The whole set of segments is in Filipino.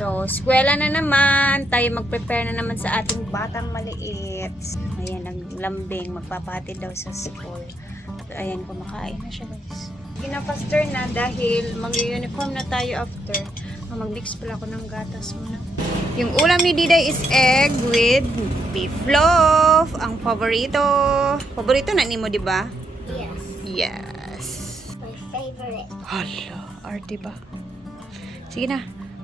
So, eskwela na naman. Tayo mag-prepare na naman sa ating batang maliit. Ayan, naglambing. Magpapahatid daw sa school. So, ayan, kumakain na siya, guys. Gina-faster na dahil mag-uniform na tayo after. Mag-mix pala ako ng gatas muna. Yung ulam ni Diday is egg with beef loaf. Ang paborito. Paborito na ni mo, di ba? Yes. Yes. My favorite. Hala, arte ba? Sige na.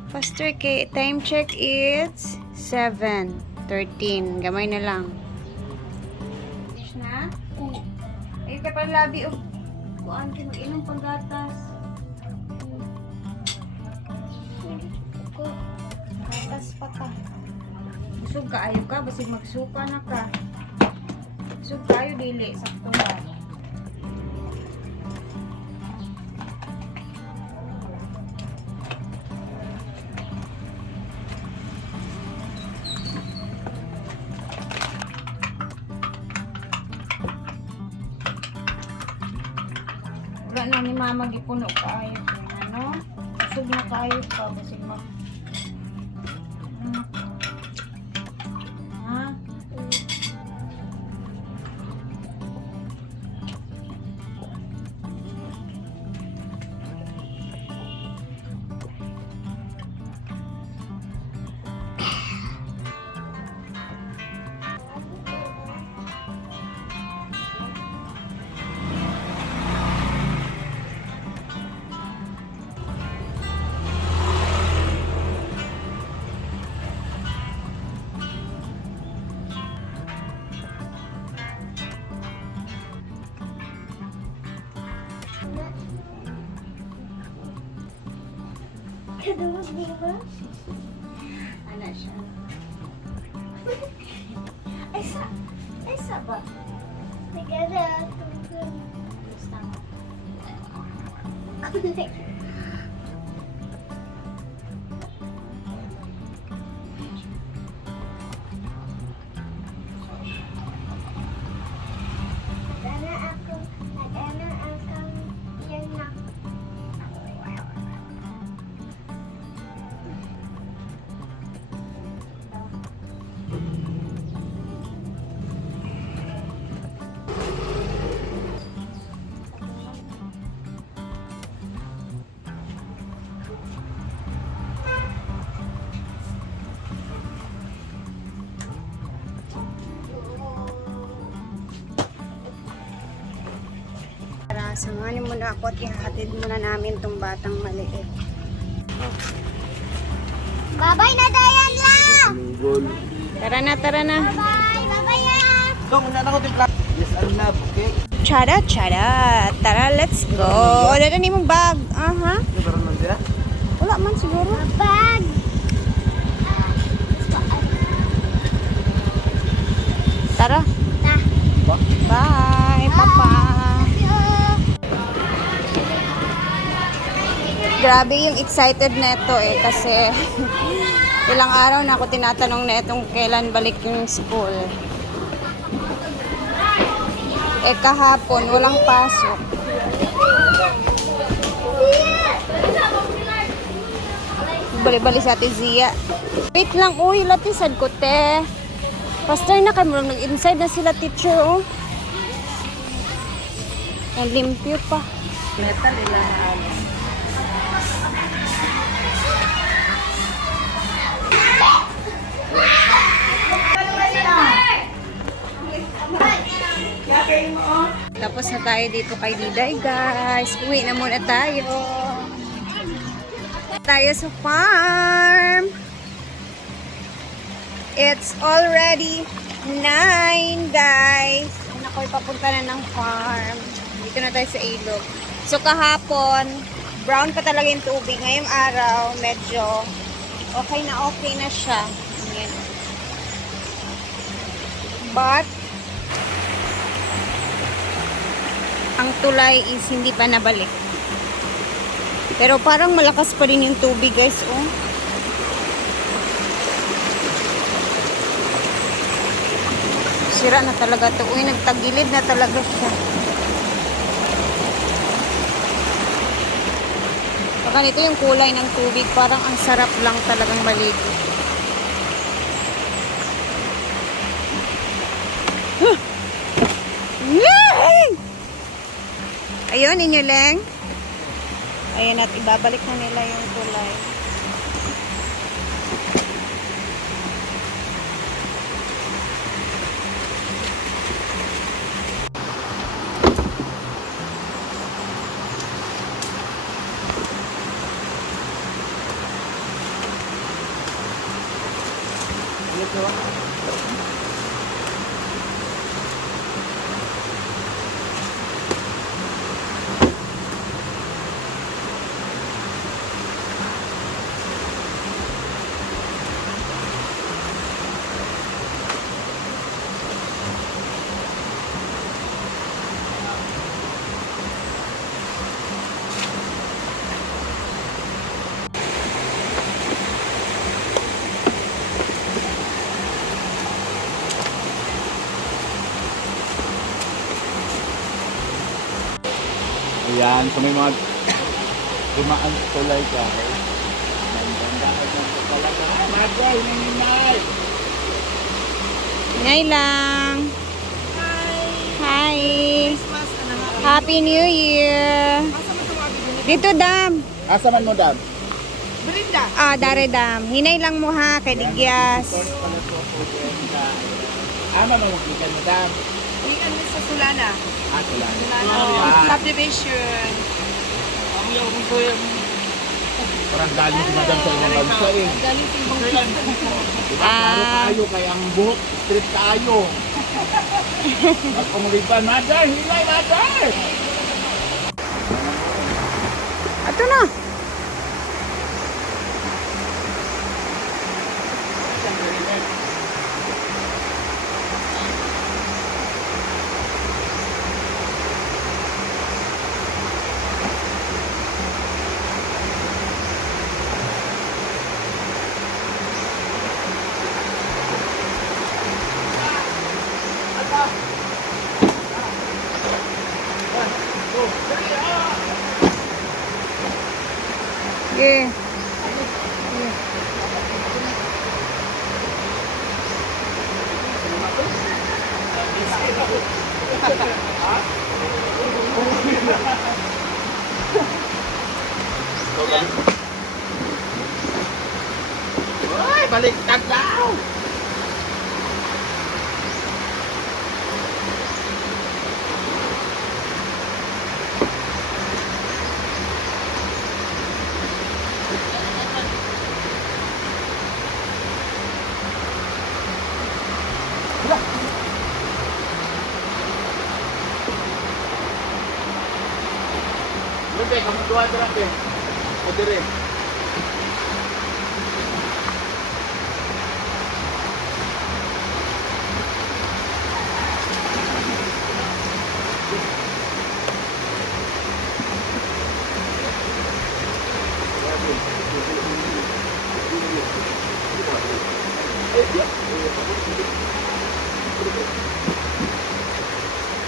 Faster kay time check is 7:13. Gamay na lang. Finish na? Ayun ka pala labi. Kuhaan kayo mag-inom pang gatas. Gatas pa ka. Busog ka, ayaw ka. Basig magsuka na ka. Busog kayo, dili. Sakto ba? Wala na ni mama gipuno kayo. Ano? Busog na kayo pa. Basig mag... Ha? Kadungos di ba? Ano siya? Ay sa ba? Nagada. Gusto mo? Nagana akong yan na. Tara, samahanin mo na ako at ihahatid muna namin tong batang maliit. Bye-bye na Dayan lang! Tara na, tara na. Bye! Bye-bye ya! Dong, una na ko timpla. Yes, I love, okay? Chara, chara. Tara, let's go. Wala na ni mong bag. Aha. Ano ba naman siya? Wala man siguro. Bag! Tara. Ta! Bye, papa. Grabe yung excited na ito kasi ilang araw na ako tinatanong na itong kailan balik yung school. Kahapon walang pasok. Bali-bali sa Ate Zia. Wait lang, uy, latisad ko, te. Pastor na kayo, nag-inside na sila teacher, oh. Ang limpyo pa. Metal nila na ano. Tapos na tayo dito kay Diday, guys. Uwi na muna tayo. Tayo sa farm. It's already 9, guys. Ako'y papunta na ng farm. Dito na tayo sa ilog. So, kahapon, brown pa talaga yung tubig. Ngayong araw, medyo okay na siya. Ayan. But, ang tulay is hindi pa nabalik. Pero parang malakas pa rin yung tubig, guys, oh. Sira na talaga to. Uy, nagtagilid na talaga siya. Baka Ganito yung kulay ng tubig. Parang ang sarap lang talagang maligo. Yay! Ayun, inyuleng. Ayun, at ibabalik na nila yung kulay. Ayan, kung may mga dumaan tulay ka. Nandandaan lang ko talaga. Magay, nanginay! Ngay lang. Hi. Happy New Year. Dito, Dam. Asa man mo, Dam? Ah, dare, Dam. Hinay lang mo ha, kay Digyas. Pala to po, Brenda. Ama mamuklikan mo, Dam. Ikan mo sa Sulana. Tulay. Subdivision. Parang galing si Madam sa ibang bansa eh. Galing sa ibang bansa. Paro kayo, kaya ang buhok, straight kayo. At kumulipan, Maday, hilay, Maday! Ato na. Yeah. Uy, baliktad daw! Lupe, kamu dua ito lang, Pe. O dire.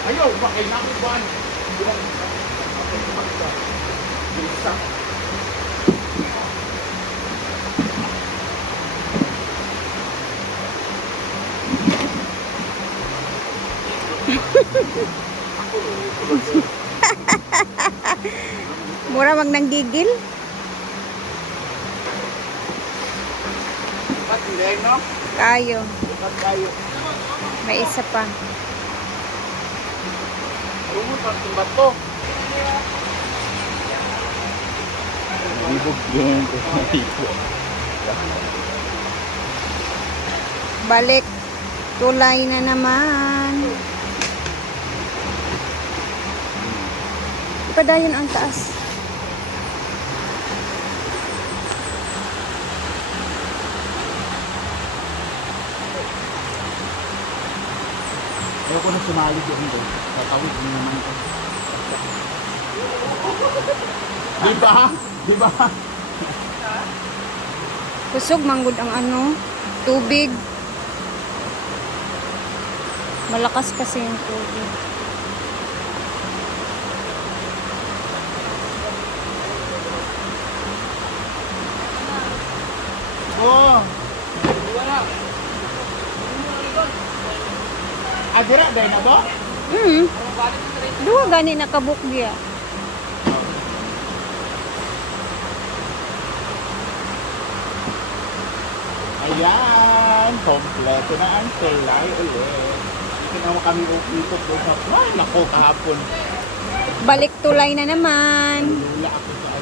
Ayo, pakai naku ban. Bisa. Mura wag nang gigil. Dapat dileng, no? Kayo. Dapat kayo. May isa pa. Rumot ang timbat to. Ibog din. Balik. Tulay na naman. Padayon ang taas. Ayaw ko na sumali doon doon. Tatawid mo naman ito. Diba? Diba? Kusog manggod ang ano, tubig. Malakas kasi yung tubig. Dira, dahil na to? Duwa gani nakabukya. Ayan, kompleto na ang tulay ulit. Dito na kami ukipot doon sa... Ay, naku, kahapon. Balik tulay na naman. Lula ako sa